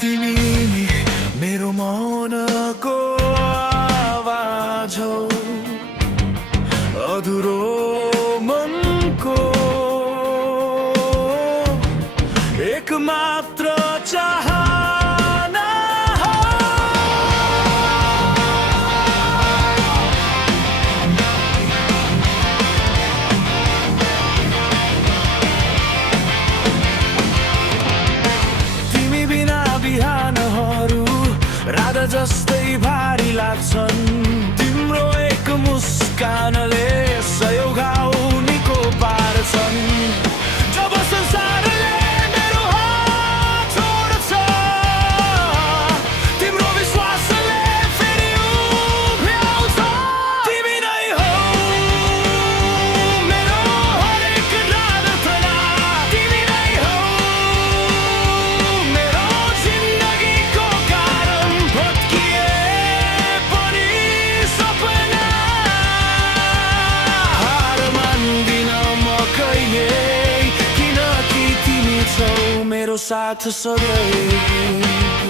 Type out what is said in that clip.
तिमी मेरो मनको आवाज हौ, अधुरो मनको एकमात्र चाहना हो। तिमी बिना बिहानहरू राधा जस्तै भारी लाग्छन्। तिम्रो एक मुस्कानले सयौं घाउ निको पार्छन्। जब संसारले मेरो हात छोड्छ, तिम्रो विश्वासले फेरि उभ्याउँछ। तिमी नै हौ मेरो हरेक प्रार्थना, तिमी नै हौ मेरो जिन्दगीको कारण। भत्किए पनि सपना हार मान्दिन म कहिले, किनकि तिमी छौ मेरो साथ सधैँ।